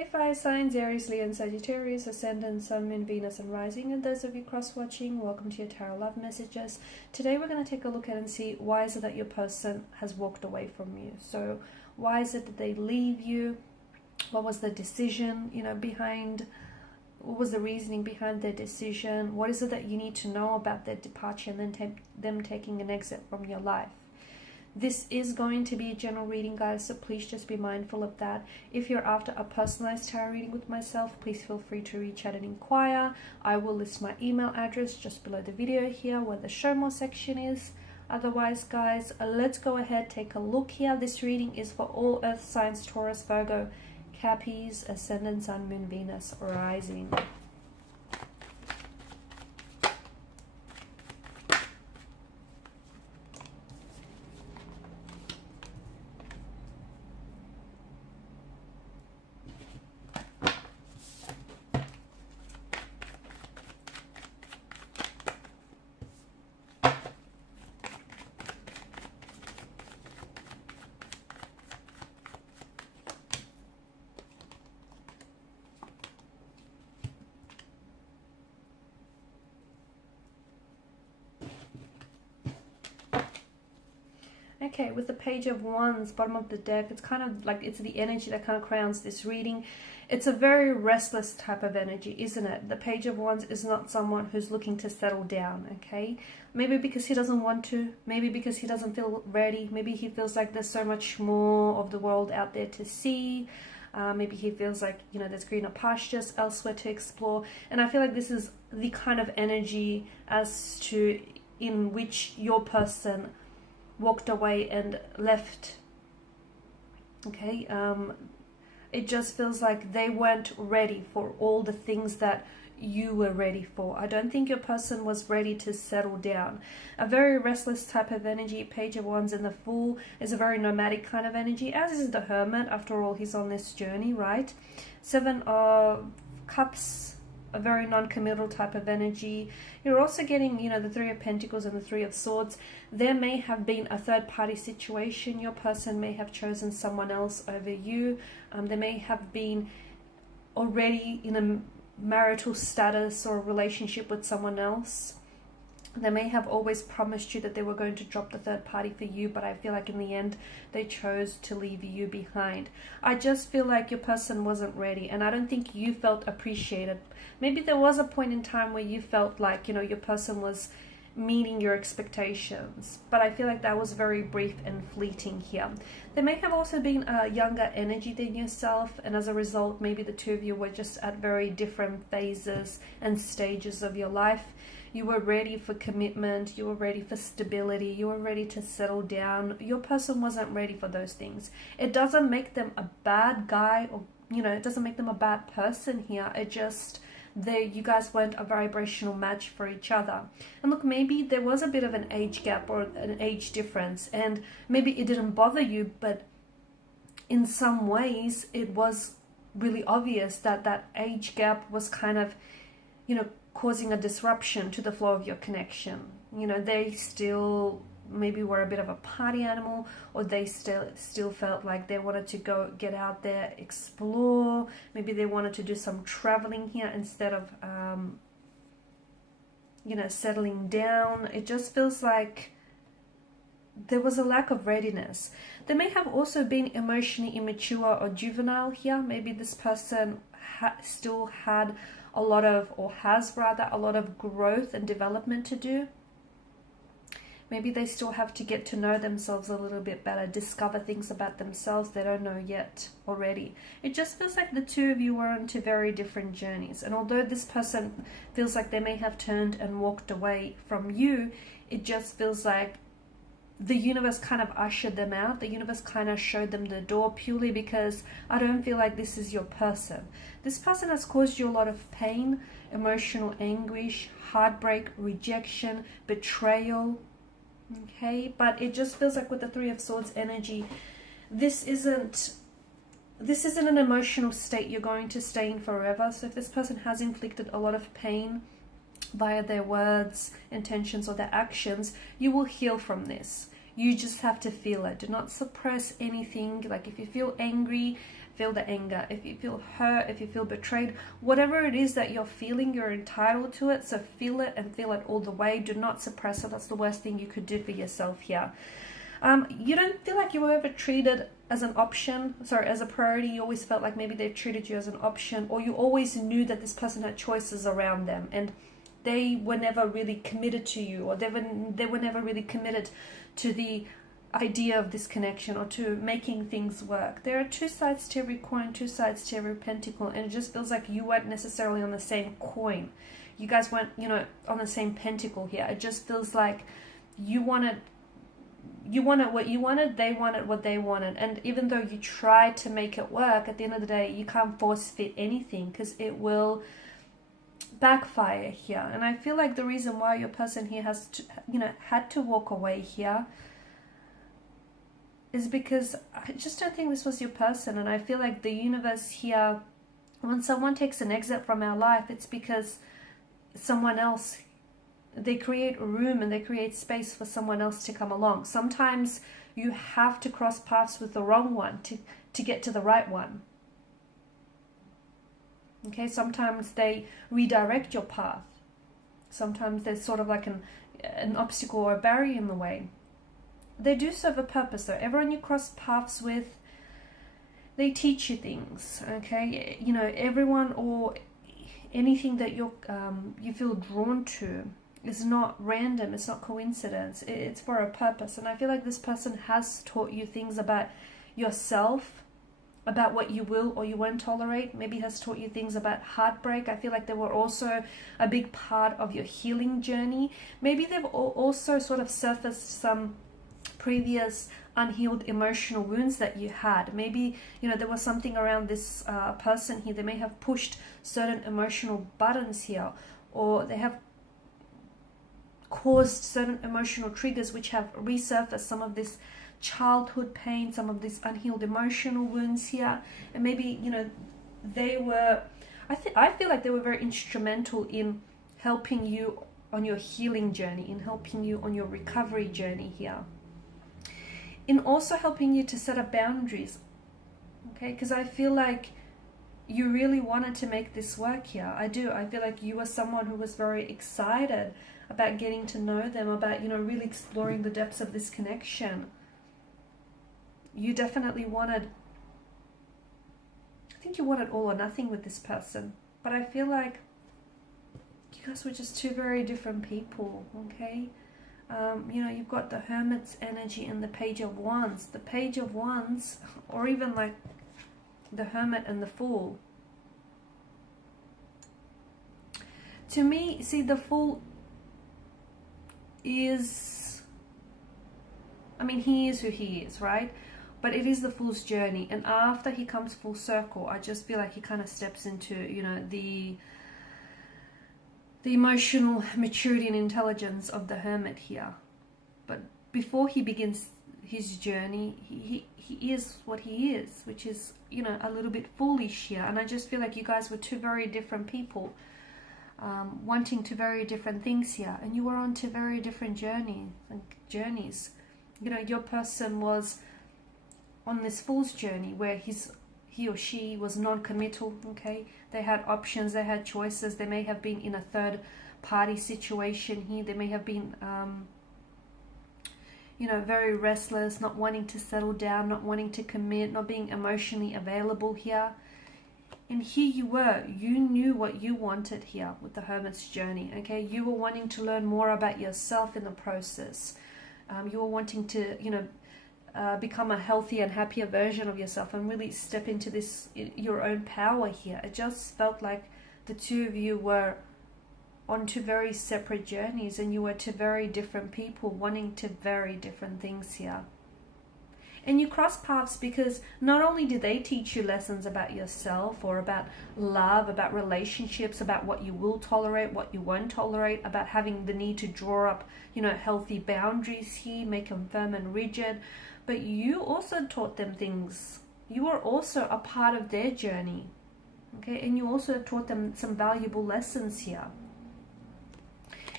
Hey fire signs, Aries, Leo and Sagittarius, Ascendant, Sun, Moon, Venus and Rising, and those of you cross-watching, welcome to your Tarot Love Messages. Today we're going to take a look at and see why is it that your person has walked away from you. So why is it that they leave you? What was the decision, behind, what was the reasoning behind their decision? What is it that you need to know about their departure and then them taking an exit from your life? This is going to be a general reading, guys, so please just be mindful of that. If you're after a personalized tarot reading with myself, please feel free to reach out and inquire. I will list my email address just below the video here where the show more section is. Otherwise, guys, let's go ahead, take a look here. This reading is for all earth signs, Taurus, Virgo, Capricorn, Ascendant, Sun, Moon, Venus, Rising. Okay, with the Page of Wands, bottom of the deck, it's kind of like it's the energy that kind of crowns this reading. It's a very restless type of energy, isn't it? The Page of Wands is not someone who's looking to settle down, okay? Maybe because he doesn't want to, maybe because he doesn't feel ready, maybe he feels like there's so much more of the world out there to see. Maybe he feels like, there's greener pastures elsewhere to explore. And I feel like this is the kind of energy as to in which your person walked away and left. Okay, it just feels like they weren't ready for all the things that you were ready for. I don't think your person was ready to settle down. A very restless type of energy. Page of Wands in the Fool is a very nomadic kind of energy, as is the Hermit. After all, he's on this journey, right? Seven of Cups, a very non-committal type of energy. You're also getting, the Three of Pentacles and the Three of Swords. There may have been a third-party situation. Your person may have chosen someone else over you. They may have been already in a marital status or a relationship with someone else. They may have always promised you that they were going to drop the third party for you, but I feel like in the end they chose to leave you behind. I just feel like your person wasn't ready, and I don't think you felt appreciated. Maybe there was a point in time where you felt like, your person was meeting your expectations, but I feel like that was very brief and fleeting here. There may have also been a younger energy than yourself, and as a result, maybe the two of you were just at very different phases and stages of your life. You were ready for commitment, you were ready for stability, you were ready to settle down. Your person wasn't ready for those things. It doesn't make them a bad guy, or it doesn't make them a bad person here. It just, you guys weren't a vibrational match for each other. And look, maybe there was a bit of an age gap or an age difference, and maybe it didn't bother you, but in some ways it was really obvious that that age gap was kind of, causing a disruption to the flow of your connection. They still maybe were a bit of a party animal, or they still felt like they wanted to go get out there, explore. Maybe they wanted to do some traveling here instead of settling down. It just feels like there was a lack of readiness. There may have also been emotionally immature or juvenile here. Maybe this person still had a lot of, or has rather, a lot of growth and development to do. Maybe they still have to get to know themselves a little bit better, discover things about themselves they don't know yet already. It just feels like the two of you were on two very different journeys. And although this person feels like they may have turned and walked away from you, it just feels like the universe kind of ushered them out. The universe kind of showed them the door, purely because I don't feel like this is your person. This person has caused you a lot of pain, emotional anguish, heartbreak, rejection, betrayal. Okay, but it just feels like with the Three of Swords energy, this isn't an emotional state you're going to stay in forever. So if this person has inflicted a lot of pain via their words, intentions, or their actions, you will heal from this. You just have to feel it. Do not suppress anything. Like if you feel angry, feel the anger, if you feel hurt, if you feel betrayed, whatever it is that you're feeling, you're entitled to it. So feel it and feel it all the way. Do not suppress it. That's the worst thing you could do for yourself here. You don't feel like you were ever treated as an option, sorry, as a priority. You always felt like maybe they've treated you as an option, or you always knew that this person had choices around them and they were never really committed to you, or they were never really committed to the idea of this connection or to making things work. There are two sides to every coin, two sides to every pentacle, and it just feels like you weren't necessarily on the same coin. You guys weren't, you know, on the same pentacle here. It just feels like you wanted what you wanted, they wanted what they wanted, and even though you tried to make it work, at the end of the day you can't force fit anything, because it will backfire here. And I feel like the reason why your person here has to, you know, had to walk away here is because I just don't think this was your person. And I feel like the universe here, when someone takes an exit from our life, it's because someone else, they create room and they create space for someone else to come along. Sometimes you have to cross paths with the wrong one to get to the right one. Okay, sometimes they redirect your path. Sometimes there's sort of like an obstacle or a barrier in the way. They do serve a purpose though. Everyone you cross paths with, they teach you things, okay? You know, everyone or anything that you feel drawn to is not random, it's not coincidence, it's for a purpose. And I feel like this person has taught you things about yourself, about what you will or you won't tolerate. Maybe has taught you things about heartbreak. I feel like they were also a big part of your healing journey. Maybe they've also sort of surfaced some previous unhealed emotional wounds that you had. Maybe, you know, there was something around this person here. They may have pushed certain emotional buttons here, or they have caused certain emotional triggers which have resurfaced some of this childhood pain, some of these unhealed emotional wounds here. And maybe, you know, they were, I feel like they were very instrumental in helping you on your healing journey, in helping you on your recovery journey here, in also helping you to set up boundaries, okay? Because I feel like you really wanted to make this work here. I do. I feel like you were someone who was very excited about getting to know them, about, you know, really exploring the depths of this connection. You definitely wanted, I think you wanted all or nothing with this person, but I feel like you guys were just two very different people, okay? You know, you've got the Hermit's energy and the Page of Wands. The Page of Wands, or even like the Hermit and the Fool. To me, see, the Fool is, I mean, he is who he is, right? But it is the Fool's journey, and after he comes full circle, I just feel like he kind of steps into, you know, the emotional maturity and intelligence of the Hermit here. But before he begins his journey, he is what he is, which is, you know, a little bit foolish here. And I just feel like you guys were two very different people, wanting two very different things here, and you were on two very different journeys. You know, your person was on this Fool's journey where he or she was non-committal, okay? They had options, they had choices. They may have been in a third party situation here. They may have been, you know, very restless, not wanting to settle down, not wanting to commit, not being emotionally available here. And here you were, you knew what you wanted here with the Hermit's journey, okay? You were wanting to learn more about yourself in the process. You were wanting to, you know, become a healthier and happier version of yourself and really step into this, your own power here. It just felt like the two of you were on two very separate journeys, and you were two very different people wanting two very different things here. And you cross paths because not only did they teach you lessons about yourself or about love, about relationships, about what you will tolerate, what you won't tolerate, about having the need to draw up, you know, healthy boundaries here, make them firm and rigid, but you also taught them things. You were also a part of their journey, okay? And you also taught them some valuable lessons here.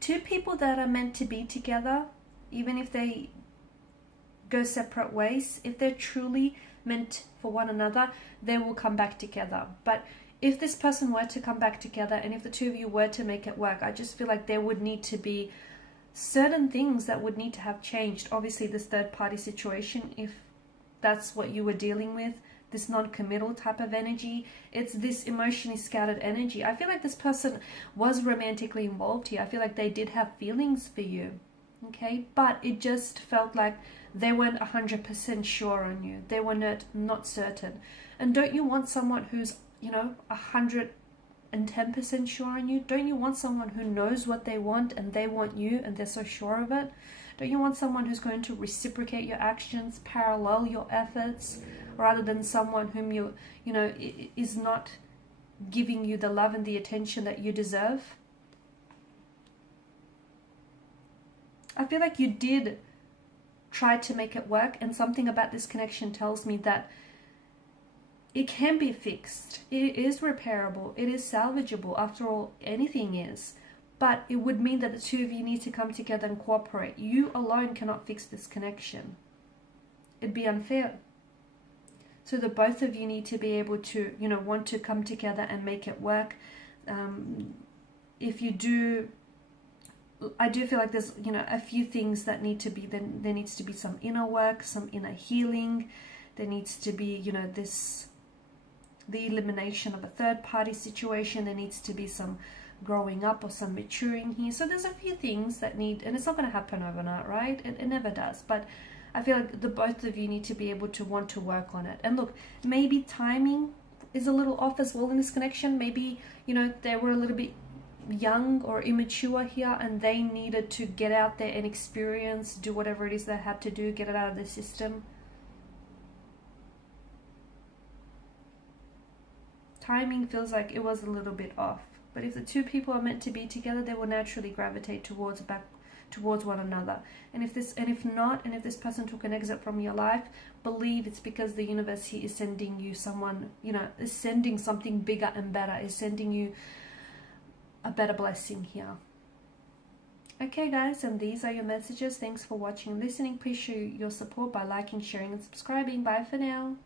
Two people that are meant to be together, even if they go separate ways, if they're truly meant for one another, they will come back together. But if this person were to come back together, and if the two of you were to make it work, I just feel like there would need to be certain things that would need to have changed. Obviously, this third party situation, if that's what you were dealing with, this non-committal type of energy, it's this emotionally scattered energy. I feel like this person was romantically involved here. I feel like they did have feelings for you, okay? But it just felt like they weren't 100% sure on you. They were not certain. And don't you want someone who's, 110% sure on you? Don't you want someone who knows what they want and they want you and they're so sure of it? Don't you want someone who's going to reciprocate your actions, parallel your efforts, rather than someone whom is not giving you the love and the attention that you deserve? I feel like you did try to make it work, and something about this connection tells me that it can be fixed. It is repairable. It is salvageable. After all, anything is. But it would mean that the two of you need to come together and cooperate. You alone cannot fix this connection. It'd be unfair. So the both of you need to be able to, want to come together and make it work. If you do, I do feel like there's, a few things that need to be, then there needs to be some inner work, some inner healing. There needs to be, the elimination of a third party situation. There needs to be some growing up or some maturing here. So there's a few things that need, and it's not going to happen overnight, right? It never does. But I feel like the both of you need to be able to want to work on it. And look, maybe timing is a little off as well in this connection. Maybe, they were a little bit young or immature here, and they needed to get out there and experience, do whatever it is they had to do, get it out of the system. Timing feels like it was a little bit off. But if the two people are meant to be together, they will naturally gravitate towards one another. And if this person took an exit from your life, believe it's because the universe here is sending you someone, is sending something bigger and better, is sending you a better blessing here. Okay guys, and these are your messages. Thanks for watching and listening. Please show your support by liking, sharing and subscribing. Bye for now.